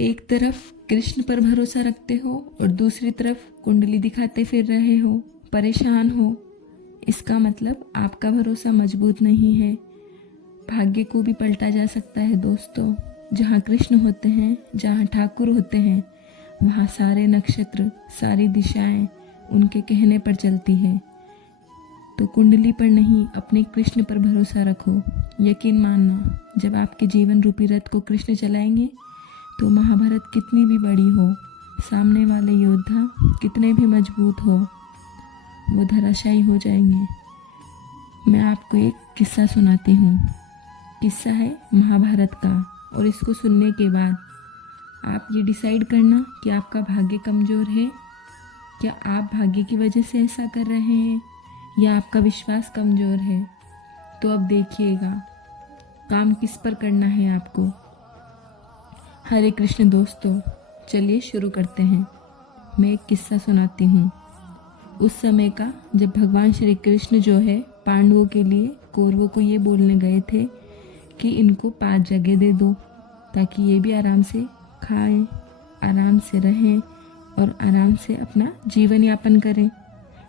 एक तरफ कृष्ण पर भरोसा रखते हो और दूसरी तरफ कुंडली दिखाते फिर रहे हो, परेशान हो। इसका मतलब आपका भरोसा मजबूत नहीं है। भाग्य को भी पलटा जा सकता है दोस्तों। जहाँ कृष्ण होते हैं, जहाँ ठाकुर होते हैं, वहाँ सारे नक्षत्र, सारी दिशाएं उनके कहने पर चलती हैं। तो कुंडली पर नहीं, अपने कृष्ण पर भरोसा रखो। यकीन मानना, जब आपके जीवन रूपी रथ को कृष्ण चलाएंगे तो महाभारत कितनी भी बड़ी हो, सामने वाले योद्धा कितने भी मजबूत हो, वो धराशायी हो जाएंगे। मैं आपको एक किस्सा सुनाती हूँ। किस्सा है महाभारत का, और इसको सुनने के बाद आप ये डिसाइड करना कि आपका भाग्य कमज़ोर है, क्या आप भाग्य की वजह से ऐसा कर रहे हैं, या आपका विश्वास कमज़ोर है। तो अब देखिएगा काम किस पर करना है आपको। हरे कृष्ण दोस्तों, चलिए शुरू करते हैं। मैं एक किस्सा सुनाती हूँ उस समय का, जब भगवान श्री कृष्ण जो है पांडवों के लिए कौरवों को ये बोलने गए थे कि इनको 5 जगह दे दो ताकि ये भी आराम से खाएं, आराम से रहें और आराम से अपना जीवन यापन करें।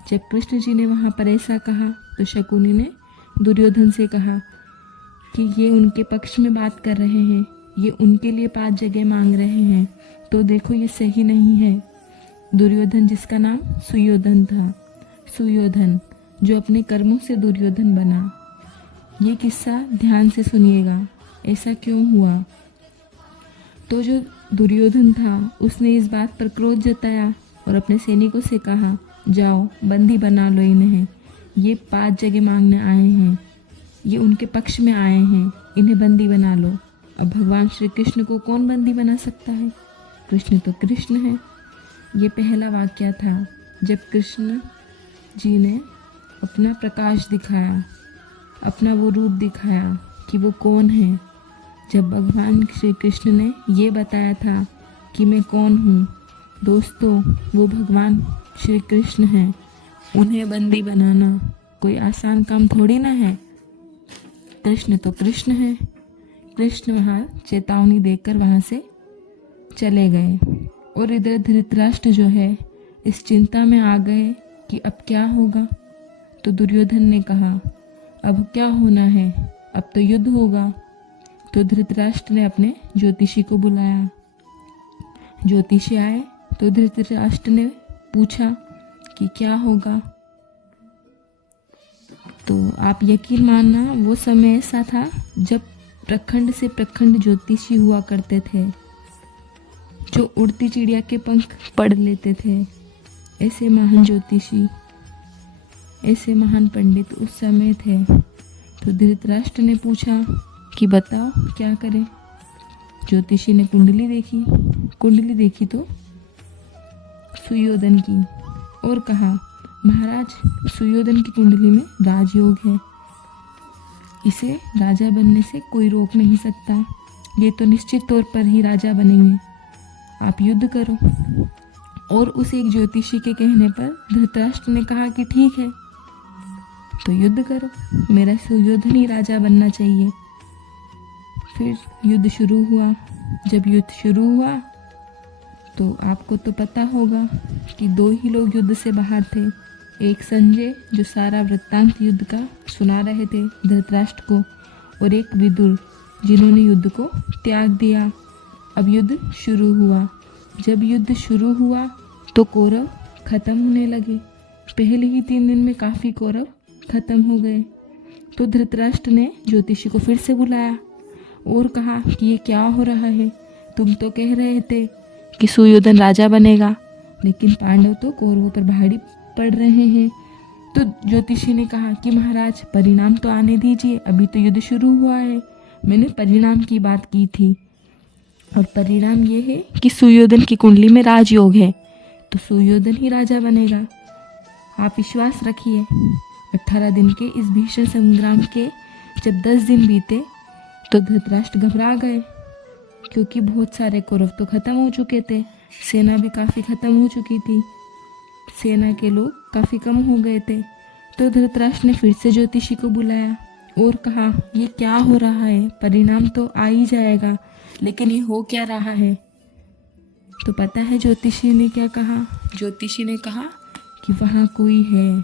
जब कृष्ण जी ने वहाँ पर ऐसा कहा तो शकुनी ने दुर्योधन से कहा कि ये उनके पक्ष में बात कर रहे हैं, ये उनके लिए 5 जगह मांग रहे हैं, तो देखो ये सही नहीं है। दुर्योधन, जिसका नाम सुयोधन था, सुयोधन जो अपने कर्मों से दुर्योधन बना। ये किस्सा ध्यान से सुनिएगा, ऐसा क्यों हुआ। तो जो दुर्योधन था उसने इस बात पर क्रोध जताया और अपने सैनिकों से कहा, जाओ बंदी बना लो इन्हें, ये 5 जगह मांगने आए हैं, ये उनके पक्ष में आए हैं, इन्हें बंदी बना लो। अब भगवान श्री कृष्ण को कौन बंदी बना सकता है, कृष्ण तो कृष्ण है। ये पहला वाक्य था जब कृष्ण जी ने अपना प्रकाश दिखाया, अपना वो रूप दिखाया कि वो कौन है। जब भगवान श्री कृष्ण ने ये बताया था कि मैं कौन हूँ, दोस्तों वो भगवान श्री कृष्ण हैं। उन्हें बंदी बनाना कोई आसान काम थोड़ी ना है। कृष्ण तो कृष्ण है। कृष्ण वहाँ चेतावनी देकर वहाँ से चले गए और इधर धृतराष्ट्र जो है इस चिंता में आ गए कि अब क्या होगा। तो दुर्योधन ने कहा, अब क्या होना है, अब तो युद्ध होगा। तो धृतराष्ट्र ने अपने ज्योतिषी को बुलाया। ज्योतिषी आए तो धृतराष्ट्र ने पूछा कि क्या होगा। तो आप यकीन मानना, वो समय ऐसा था जब प्रखंड से प्रखंड ज्योतिषी हुआ करते थे, जो उड़ती चिड़िया के पंख पढ़ लेते थे। ऐसे महान ज्योतिषी, ऐसे महान पंडित उस समय थे। तो धृतराष्ट्र ने पूछा कि बताओ क्या करें। ज्योतिषी ने कुंडली देखी। कुंडली देखी तो सुयोधन की, और कहा, महाराज सुयोधन की कुंडली में राजयोग है, इसे राजा बनने से कोई रोक नहीं सकता, ये तो निश्चित तौर पर ही राजा बनेंगे, आप युद्ध करो। और उस एक ज्योतिषी के कहने पर धृतराष्ट्र ने कहा कि ठीक है, तो युद्ध करो, मेरा सुयोधन ही राजा बनना चाहिए। फिर युद्ध शुरू हुआ। जब युद्ध शुरू हुआ तो आपको तो पता होगा कि 2 ही लोग युद्ध से बाहर थे। एक संजय जो सारा वृत्तांत युद्ध का सुना रहे थे धृतराष्ट्र को, और एक विदुर जिन्होंने युद्ध को त्याग दिया। अब युद्ध शुरू हुआ। जब युद्ध शुरू हुआ तो कौरव खत्म होने लगे। पहले ही 3 दिन में काफ़ी कौरव खत्म हो गए। तो धृतराष्ट्र ने ज्योतिषी को फिर से बुलाया और कहा कि ये क्या हो रहा है, तुम तो कह रहे थे कि सुयोधन राजा बनेगा, लेकिन पांडव तो कौरवों पर भारी पड़ रहे हैं। तो ज्योतिषी ने कहा कि महाराज परिणाम तो आने दीजिए, अभी तो युद्ध शुरू हुआ है, मैंने परिणाम की बात की थी, और परिणाम ये है कि सुयोधन की कुंडली में राजयोग है, तो सुयोधन ही राजा बनेगा, आप विश्वास रखिए। 18 दिन के इस भीषण संग्राम के जब 10 दिन बीते तो धृतराष्ट्र घबरा गए, क्योंकि बहुत सारे कौरव तो खत्म हो चुके थे, सेना भी काफ़ी खत्म हो चुकी थी, सेना के लोग काफ़ी कम हो गए थे। तो धृतराष्ट्र ने फिर से ज्योतिषी को बुलाया और कहा, ये क्या हो रहा है, परिणाम तो आ ही जाएगा, लेकिन ये हो क्या रहा है। तो पता है ज्योतिषी ने क्या कहा? ज्योतिषी ने कहा कि वहाँ कोई है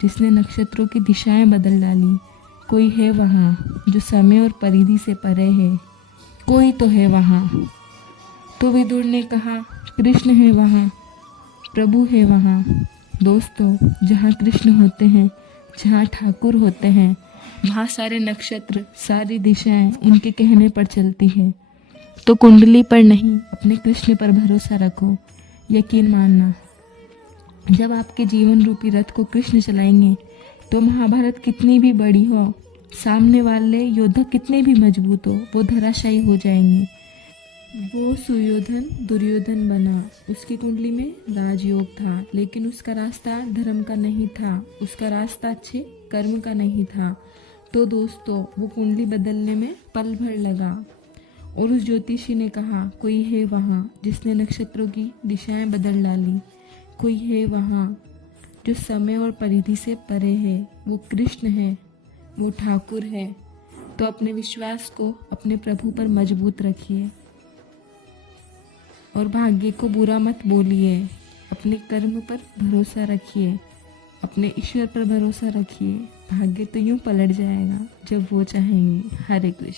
जिसने नक्षत्रों की दिशाएं बदल डाली। कोई है वहाँ जो समय और परिधि से परे है। कोई तो है वहाँ। तो विदुर ने कहा, कृष्ण है वहाँ, प्रभु है वहाँ। दोस्तों, जहाँ कृष्ण होते हैं, जहाँ ठाकुर होते हैं, वहाँ सारे नक्षत्र, सारी दिशाएं उनके कहने पर चलती हैं। तो कुंडली पर नहीं, अपने कृष्ण पर भरोसा रखो। यकीन मानना, जब आपके जीवन रूपी रथ को कृष्ण चलाएंगे तो महाभारत कितनी भी बड़ी हो, सामने वाले योद्धा कितने भी मजबूत हो, वो धराशायी हो जाएंगे। वो सुयोधन दुर्योधन बना, उसकी कुंडली में राजयोग था, लेकिन उसका रास्ता धर्म का नहीं था, उसका रास्ता अच्छे कर्म का नहीं था। तो दोस्तों, वो कुंडली बदलने में पल भर लगा और उस ज्योतिषी ने कहा, कोई है वहाँ जिसने नक्षत्रों की दिशाएं बदल डाली। कोई है वहाँ जो समय और परिधि से परे है। वो कृष्ण है, वो ठाकुर है। तो अपने विश्वास को अपने प्रभु पर मजबूत रखिए और भाग्य को बुरा मत बोलिए। अपने कर्म पर भरोसा रखिए, अपने ईश्वर पर भरोसा रखिए। भाग्य तो यूं पलट जाएगा जब वो चाहेंगे। हरे कृष्ण।